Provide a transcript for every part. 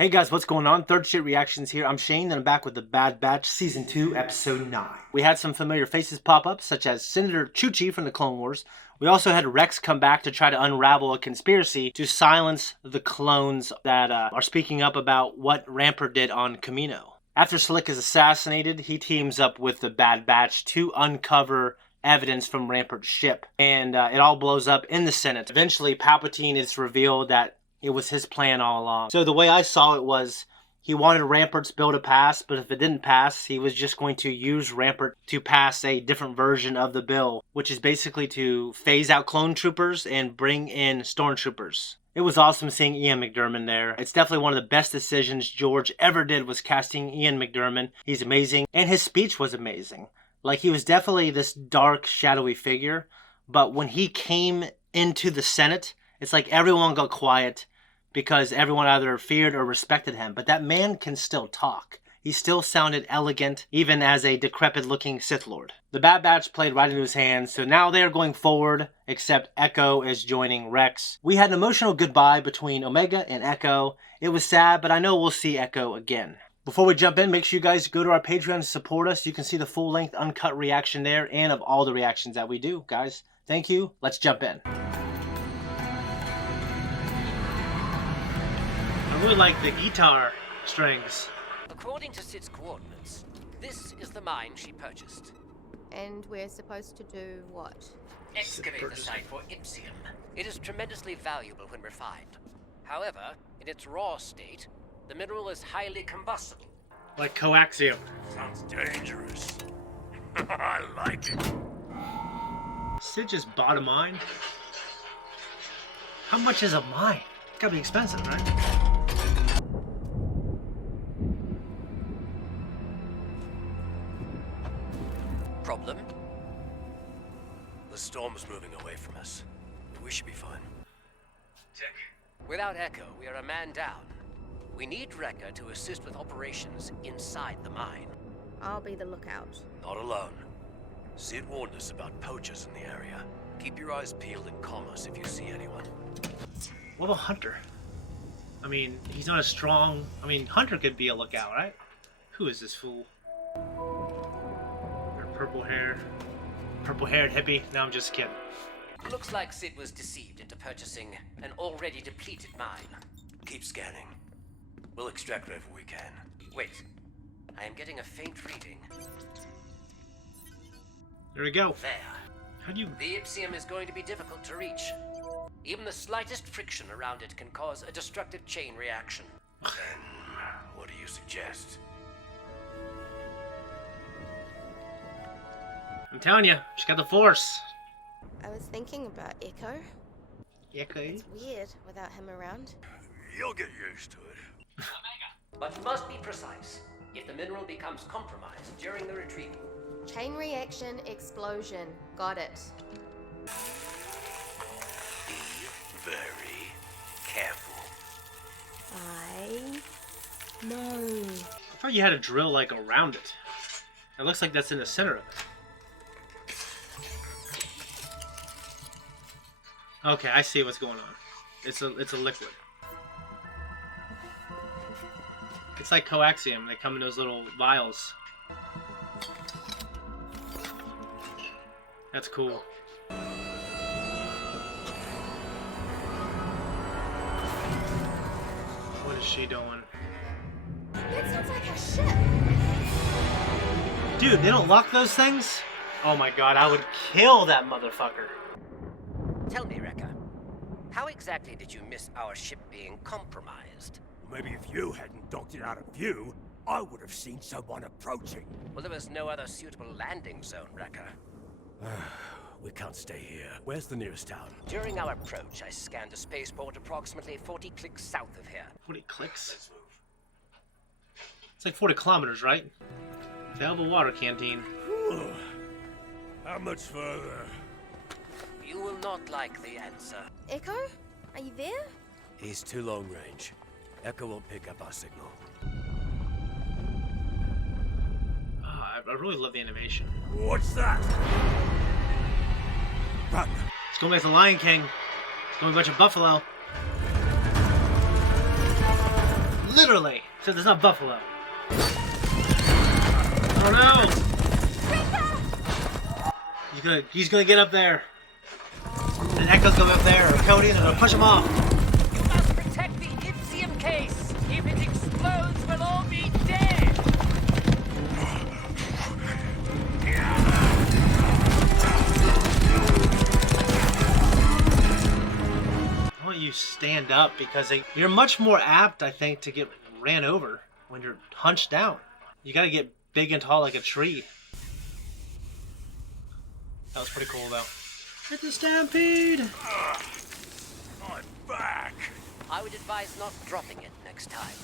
Hey guys, what's going on? ThirdStreet Reactions here. I'm Shane and I'm back with The Bad Batch Season 2, Episode 9. We had some familiar faces pop up, such as Senator Chuchi from the Clone Wars. We also had Rex come back to try to unravel a conspiracy to silence the clones that are speaking up about what Rampart did on Kamino. After Slick is assassinated, he teams up with the Bad Batch to uncover evidence from Rampart's ship. And it all blows up in the Senate. Eventually, Palpatine is revealed that it was his plan all along. So the way I saw it was he wanted Rampart's bill to pass, but if it didn't pass, he was just going to use Rampart to pass a different version of the bill, which is basically to phase out clone troopers and bring in stormtroopers. It was awesome seeing Ian McDiarmid there. It's definitely one of the best decisions George ever did was casting Ian McDiarmid. He's amazing, and his speech was amazing. Like, he was definitely this dark, shadowy figure, but when he came into the Senate, it's like everyone got quiet because everyone either feared or respected him. But that man can still talk. He still sounded elegant, even as a decrepit-looking Sith Lord. The Bad Batch played right into his hands, so now they are going forward, except Echo is joining Rex. We had an emotional goodbye between Omega and Echo. It was sad, but I know we'll see Echo again. Before we jump in, make sure you guys go to our Patreon to support us. You can see the full-length uncut reaction there and of all the reactions that we do. Guys, thank you. Let's jump in. I really like the guitar strings. According to Sid's coordinates, this is the mine she purchased. And we're supposed to do what? Excavate the site for Ipsium. It is tremendously valuable when refined. However, in its raw state, the mineral is highly combustible. Like coaxium. Sounds dangerous. I like it. Sid just bought a mine? How much is a mine? It's gotta be expensive, right? Problem? The storm's moving away from us. We should be fine. Check. Without Echo, we are a man down. We need Rekka to assist with operations inside the mine. I'll be the lookout. Not alone. Sid warned us about poachers in the area. Keep your eyes peeled and call us if you see anyone. What about Hunter? I mean, he's not as strong. I mean, Hunter could be a lookout, right? Who is this fool? Purple hair. Purple-haired hippie? No, I'm just kidding. Looks like Sid was deceived into purchasing an already depleted mine. Keep scanning. We'll extract whatever we can. Wait. I am getting a faint reading. There we go. There. How do you... The Ipsium is going to be difficult to reach. Even the slightest friction around it can cause a destructive chain reaction. Then, what do you suggest? I'm telling you, she's got the force. I was thinking about Echo. Echo? It's weird without him around. You'll get used to it. But must be precise. If the mineral becomes compromised during the retrieval. Chain reaction, explosion. Got it. Be very careful. I know. I thought you had to drill, like, around it. It looks like that's in the center of it. Okay, I see what's going on. It's a liquid. It's like coaxium. They come in those little vials. That's cool. What is she doing? That sounds like a ship. Dude, they don't lock those things? Oh my god, I would kill that motherfucker. Tell me, Rekka, how exactly did you miss our ship being compromised? Maybe if you hadn't docked it out of view, I would have seen someone approaching. Well, there was no other suitable landing zone, Rekka. We can't stay here. Where's the nearest town? During our approach, I scanned a spaceport approximately 40 clicks south of here. 40 clicks? Let's move. It's like 40 kilometers, right? It's a hell of a water canteen. Whew. How much further? You will not like the answer. Echo? Are you there? He's too long range. Echo won't pick up our signal. I really love the animation. What's that? Run! It's going back to Lion King. It's going a bunch of buffalo. Literally. So there's not buffalo. Oh no! He's gonna get up there. And Echo's going up there, or Cody, and they're gonna push him off. You must protect the Ipsium case. If it explodes, we'll all be dead. I want you to stand up because you're much more apt, I think, to get ran over when you're hunched down. You gotta get big and tall like a tree. That was pretty cool, though. It's a stampede! I'm back! I would advise not dropping it next time.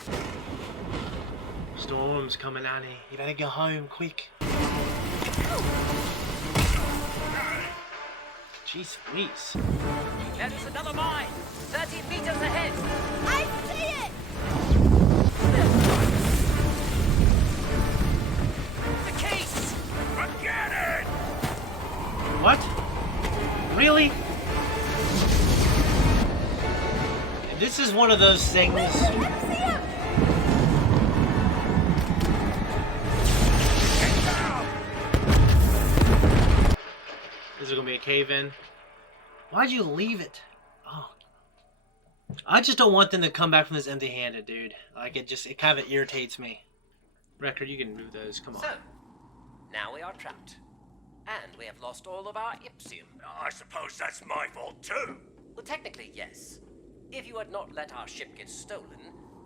Storm's coming, Annie. You better go home, quick. Jeez Louise. There is another mine! 30 meters ahead! I see it! The case! Forget it! What? Really? This is one of those things. Is there gonna be a cave-in? Why'd you leave it? Oh. I just don't want them to come back from this empty-handed, dude. Like, it kind of irritates me. Record, you can move those, come on. So, now we are trapped. And we have lost all of our Ipsium. I suppose that's my fault too. Well, technically, yes. If you had not let our ship get stolen,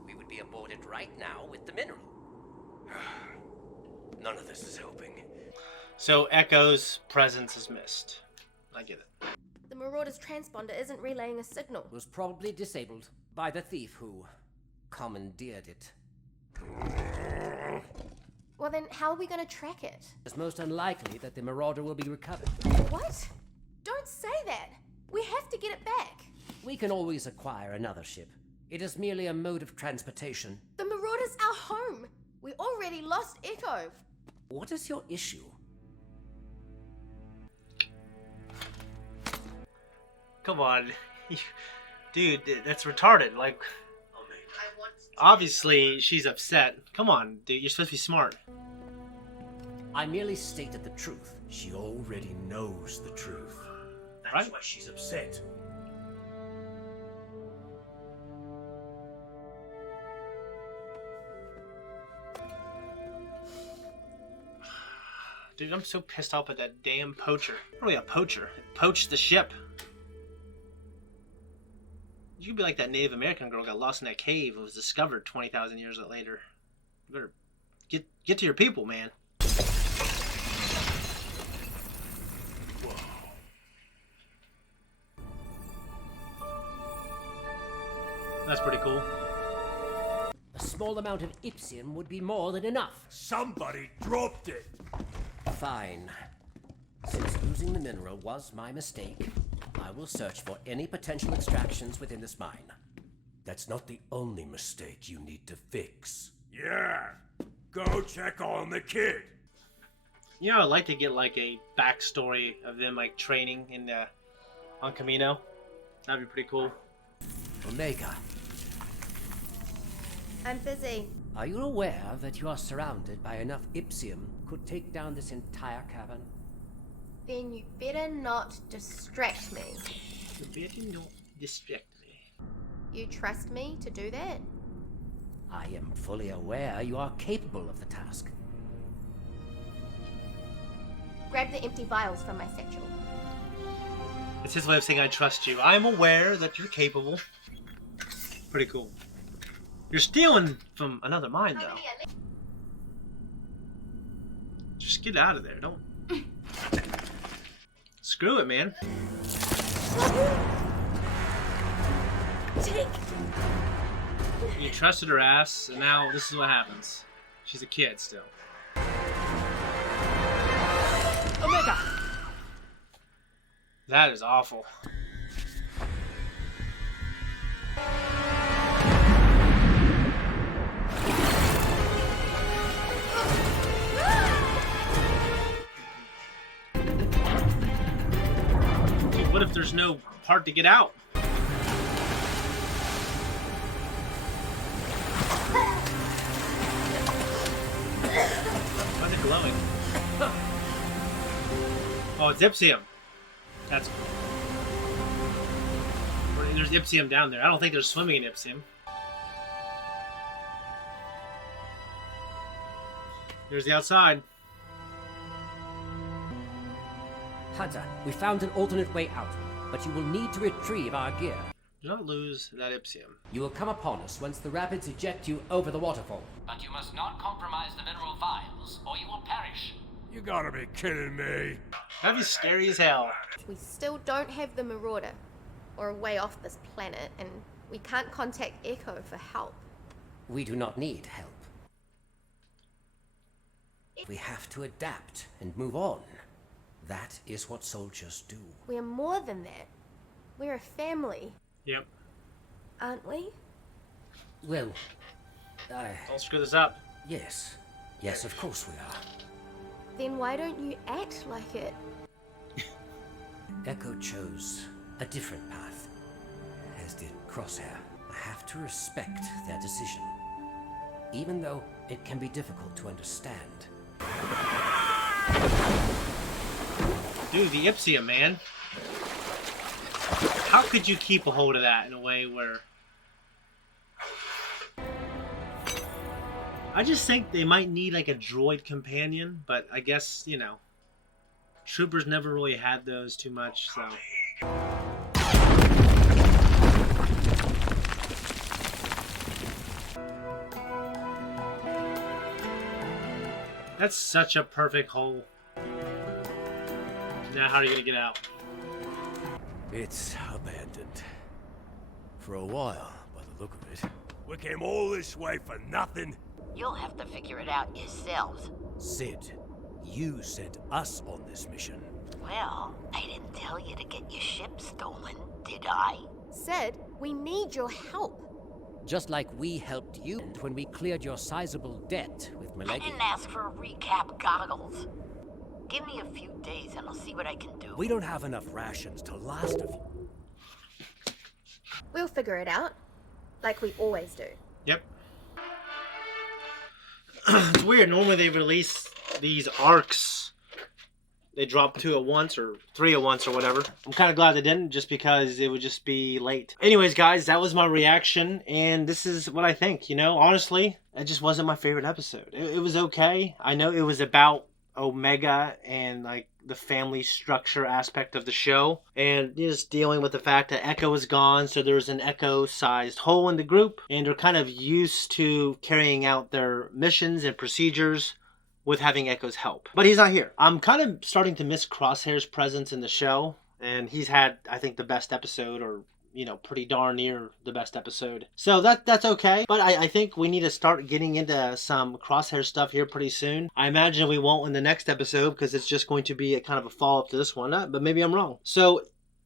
we would be aboarded right now with the mineral. None of this is helping. So, Echo's presence is missed. I get it. The Marauder's transponder isn't relaying a signal. It was probably disabled by the thief who commandeered it. Well then, how are we going to track it? It's most unlikely that the Marauder will be recovered. What? Don't say that! We have to get it back! We can always acquire another ship. It is merely a mode of transportation. The Marauder's our home! We already lost Echo! What is your issue? Come on. Dude, that's retarded. Like, obviously she's upset. Come on, dude. You're supposed to be smart. I merely stated the truth. She already knows the truth. That's Right. why she's upset. Dude, I'm so pissed off at that damn poacher. Not really a poacher. It poached the ship. You could be like that Native American girl who got lost in that cave and was discovered 20,000 years later. You better get to your people, man. Whoa. That's pretty cool. A small amount of Ipsium would be more than enough. Somebody dropped it. Fine. Since losing the mineral was my mistake, I will search for any potential extractions within this mine. That's not the only mistake you need to fix. Yeah. Go check on the kid. You know, I'd like to get like a backstory of them like training in on Camino. That'd be pretty cool. Omega, I'm busy. are you aware that you are surrounded by enough Ipsium could take down this entire cavern? Then you better not distract me. You better not distract me. You trust me to do that? I am fully aware you are capable of the task. Grab the empty vials from my satchel. It's his way of saying I trust you. I'm aware that you're capable. Pretty cool. You're stealing from another mine, though. Just get out of there. Don't. Screw it, man. Jake! You trusted her ass, and now this is what happens. She's a kid still. Omega! That is awful. Dude, what if there's no part to get out? glowing. Oh, it's Ipsium. That's cool. There's Ipsium down there. I don't think they're swimming in Ipsium. There's the outside. Hunter, we found an alternate way out, but you will need to retrieve our gear. Do not lose that Ipsium. You will come upon us once the rapids eject you over the waterfall. But you must not compromise the mineral vials, or you will perish. You gotta be kidding me. That'd be scary as hell. We still don't have the Marauder, or a way off this planet, and we can't contact Echo for help. We do not need help. We have to adapt and move on. That is what soldiers do. We're more than that. We're a family. Yep. Aren't we? Well, Don't screw this up. yes. Yes, of course we are. Then why don't you act like it? Echo chose a different path, as did Crosshair. I have to respect their decision, even though it can be difficult to understand. Dude, the Ipsium, man. How could you keep a hold of that in a way where... I just think they might need like a droid companion, but I guess, you know, troopers never really had those too much, so... That's such a perfect hole. Now how are you gonna get out? It's abandoned. For a while, by the look of it. We came all this way for nothing. You'll have to figure it out yourselves. Sid, you sent us on this mission. Well, I didn't tell you to get your ship stolen, did I? Sid, we need your help. Just like we helped you when we cleared your sizable debt with I Malegi. didn't ask for a recap, goggles. Give me a few days and I'll see what I can do. We don't have enough rations to last a few. We'll figure it out. Like we always do. Yep. It's weird. Normally they release these arcs. They drop 2 at once or 3 at once or whatever. I'm kind of glad they didn't, just because it would just be late. Anyways, guys, that was my reaction, and this is what I think. You know, honestly, it just wasn't my favorite episode. It was okay. I know it was about Omega and like the family structure aspect of the show, and just dealing with the fact that Echo is gone, so there's an Echo-sized hole in the group, and they're kind of used to carrying out their missions and procedures with having Echo's help. But he's not here. I'm kind of starting to miss Crosshair's presence in the show, and he's had, I think, the best episode, or, you know, pretty darn near the best episode. So that's okay. But I think we need to start getting into some Crosshair stuff here pretty soon. I imagine we won't in the next episode, because it's just going to be a kind of a follow-up to this one. But maybe I'm wrong. So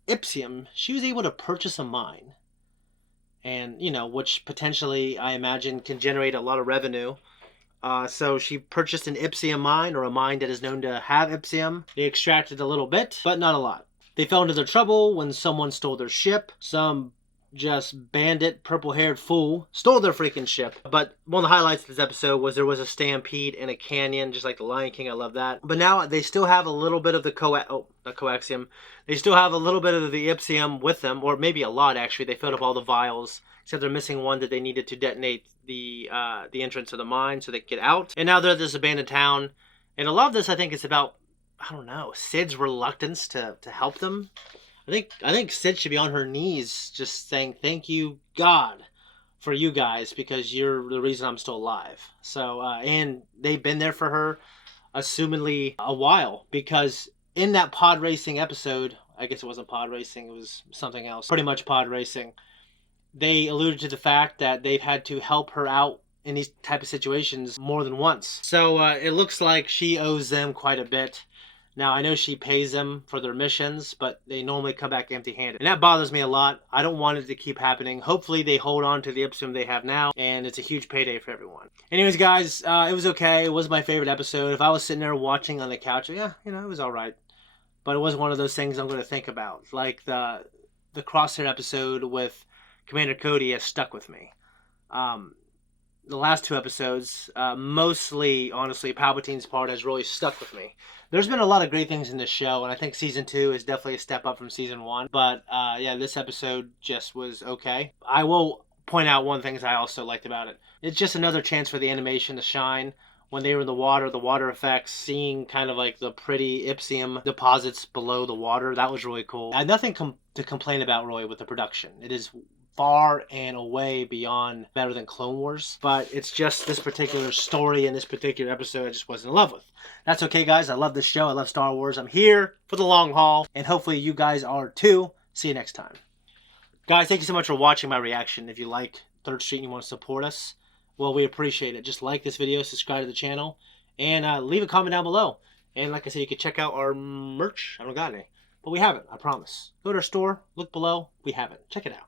Ipsium, she was able to purchase a mine. And, you know, which potentially, I imagine, can generate a lot of revenue. So she purchased an Ipsium mine, or a mine that is known to have Ipsium. They extracted a little bit, but not a lot. They fell into their trouble when someone stole their ship. Some just bandit, purple-haired fool stole their freaking ship. But one of the highlights of this episode was there was a stampede in a canyon, just like the Lion King. I love that. But now they still have a little bit of the coaxium. They still have a little bit of the Ipsium with them, or maybe a lot actually. They filled up all the vials, except they're missing one that they needed to detonate the entrance of the mine so they could get out. And now they're at this abandoned town. And a lot of this, I think, is about, I don't know, Sid's reluctance to help them. I think Sid should be on her knees just saying, thank you, God, for you guys, because you're the reason I'm still alive. So, and they've been there for her, assumedly, a while, because in that pod racing episode, I guess it wasn't pod racing, it was something else, pretty much pod racing, they alluded to the fact that they've had to help her out in these type of situations more than once. So it looks like she owes them quite a bit. Now, I know she pays them for their missions, but they normally come back empty-handed. And that bothers me a lot. I don't want it to keep happening. Hopefully, they hold on to the Ipsium they have now, and it's a huge payday for everyone. Anyways, guys, it was okay. It was my favorite episode. If I was sitting there watching on the couch, yeah, you know, it was all right. But it wasn't one of those things I'm going to think about. Like the Crosshair episode with Commander Cody has stuck with me. the last two episodes, mostly, honestly, Palpatine's part has really stuck with me. There's been a lot of great things in this show, and I think season 2 is definitely a step up from season 1. But yeah, this episode just was okay. I will point out one thing I also liked about it. It's just another chance for the animation to shine. When they were in the water effects, seeing kind of like the pretty Ipsium deposits below the water, that was really cool. I had nothing to complain about really with the production. It is far and away beyond better than Clone Wars, but it's just this particular story and this particular episode I just wasn't in love with. That's okay, guys. I love this show. I love Star Wars. I'm here for the long haul, and hopefully you guys are too. See you next time. Guys, thank you so much for watching my reaction. If you like Third Street and you want to support us, well, we appreciate it. Just like this video, subscribe to the channel, and leave a comment down below. And like I said, you can check out our merch. I don't got any, but we have it, I promise. Go to our store, look below, we have it. Check it out.